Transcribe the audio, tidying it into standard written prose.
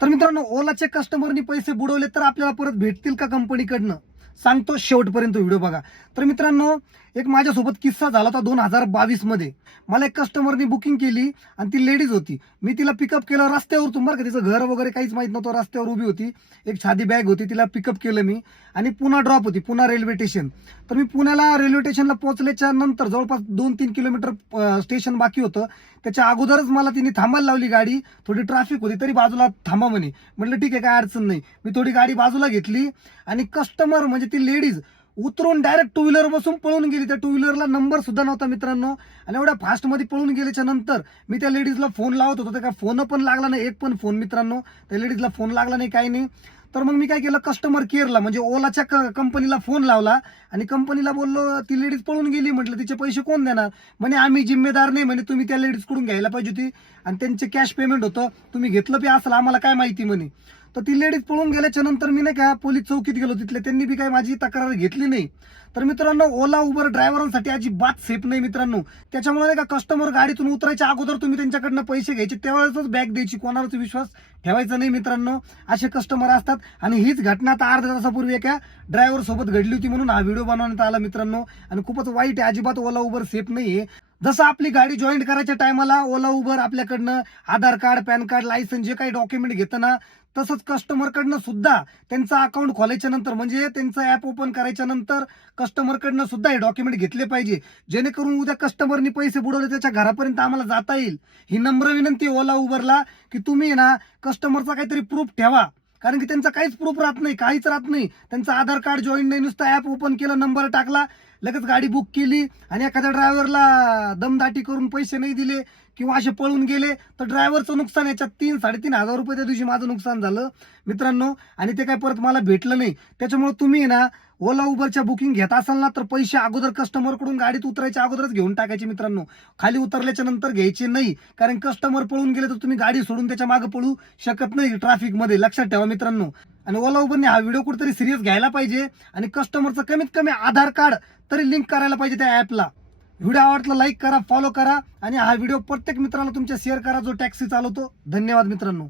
तर मित्रांनो, ओलाचे कस्टमरनी पैसे बुडवले तर आपल्याला परत भेटतील का कंपनीकडनं, सांगतो शेवटपर्यंत व्हिडिओ बघा. तर मित्रांनो, एक माझ्यासोबत किस्सा झाला होता 2022 मध्ये. मला एक कस्टमरनी बुकिंग केली आणि ती लेडीज होती. मी तिला पिकअप केलं रस्त्यावरतून, बरं का. तिचं घर वगैरे काहीच माहित नव्हतं, रस्त्यावर उभी होती. एक साधी बॅग होती, तिला पिकअप केलं मी. आणि पुन्हा ड्रॉप होती, पुन्हा रेल्वे स्टेशन. तर मी पुण्याला रेल्वे स्टेशनला पोहोचल्याच्या नंतर जवळपास 2-3 किलोमीटर स्टेशन बाकी होतं. त्याच्या अगोदरच मला तिने थांबायला लावली गाडी. थोडी ट्रॅफिक होती तरी बाजूला थांबा म्हणे. म्हटलं ठीक आहे, काय अडचण नाही. मी थोडी गाडी बाजूला घेतली आणि कस्टमर म्हणजे ती लेडीज उतरून डायरेक्ट टू व्हीलर बसून पळून गेली. त्या टू व्हीलरला नंबर सुद्धा नव्हता मित्रांनो. आणि एवढ्या फास्ट मध्ये पळून गेल्याच्या नंतर मी त्या लेडीजला फोन लावत होतो, त्या फोन पण लागला नाही, एक पण फोन मित्रांनो. त्या लेडीजला फोन लागला नाही, काही नाही. तर मग मी काय केलं, कस्टमर केअरला म्हणजे ओलाच्या कंपनीला फोन लावला आणि कंपनीला बोललो, ती लेडीज पळून गेली. म्हटलं तिचे पैसे कोण देणार? म्हणे आम्ही जिम्मेदार नाही, म्हणे तुम्ही त्या लेडीज कडून घ्यायला पाहिजे होती आणि त्यांचे कॅश पेमेंट होतं, तुम्ही घेतलं बी असेल, आम्हाला काय माहिती म्हणे. तर ती लेडीज पळून गेल्याच्या नंतर मी नाही का पोलीस चौकीत गेलो तिथले, त्यांनी बी काही माझी तक्रार घेतली नाही. तर मित्रांनो, ओला उबर ड्रायव्हरांसाठी अजिबात सेफ नाही मित्रांनो. त्याच्यामुळे नाही का कस्टमर गाडीतून उतरायच्या अगोदर तुम्ही त्यांच्याकडनं पैसे घ्यायचे, त्यावेळेसच बॅग द्यायची, कोणावरच विश्वास ठेवायचा नाही मित्रांनो. असे कस्टमर असतात. आणि हीच घटना आता अर्ध्या तासापूर्वी एका ड्रायव्हर सोबत घडली होती, म्हणून हा व्हिडिओ बनवण्यात आला मित्रांनो. आणि खूपच वाईट आहे, अजिबात ओला उबर सेफ नाहीये. जसं आपली गाडी जॉईन करायच्या टायमाला ओला उबर आपल्याकडनं आधार कार्ड, पॅन कार्ड, लायसन्स जे काही डॉक्युमेंट घेतं ना, तसंच कस्टमरकडनं सुद्धा त्यांचं अकाउंट खोलायच्या नंतर म्हणजे त्यांचं ऍप ओपन करायच्या नंतर कस्टमरकडनं सुद्धा हे डॉक्युमेंट घेतले पाहिजे, जेणेकरून उद्या कस्टमरनी पैसे बुडवले त्याच्या घरापर्यंत आम्हाला जाता येईल. ही नम्र विनंती ओला उबरला की तुम्ही ना कस्टमरचा काहीतरी प्रूफ ठेवा. कारण की त्यांचा काहीच प्रूफ राहत नाही, काहीच राहत नाही. त्यांचं आधार कार्ड जॉईन नाही, नुसतं ऍप ओपन केलं, नंबर टाकला, लगेच गाडी बुक केली. आणि एखाद्या ड्रायव्हरला दमदाटी करून पैसे नाही दिले किंवा असे पळून गेले तर ड्रायव्हरचं नुकसान. याच्यात 3-3.5 हजार रुपये त्या दिवशी माझं नुकसान झालं मित्रांनो. आणि ते काय परत मला भेटलं नाही. त्याच्यामुळे तुम्ही ना ओला उबरच्या बुकिंग घेत असाल ना, तर पैसे अगोदर कस्टमरकडून गाडीत उतरायच्या अगोदरच घेऊन टाकायचे मित्रांनो. खाली उतरल्याच्या नंतर घ्यायचे नाही, कारण कस्टमर पळून गेले तर तुम्ही गाडी सोडून त्याच्या मागे पळू शकत नाही ट्रॅफिक मध्ये, लक्षात ठेवा मित्रांनो. आणि ओला उबरने हा व्हिडिओ कुठेतरी सिरियस घ्यायला पाहिजे आणि कस्टमरचं कमीत कमी आधार कार्ड तरी लिंक करायला पाहिजे त्या ऍपला. व्हिडिओ आवडला लाईक करा, फॉलो करा आणि हा व्हिडिओ प्रत्येक मित्राला तुमच्या शेअर करा जो टॅक्सी चालवतो. धन्यवाद मित्रांनो.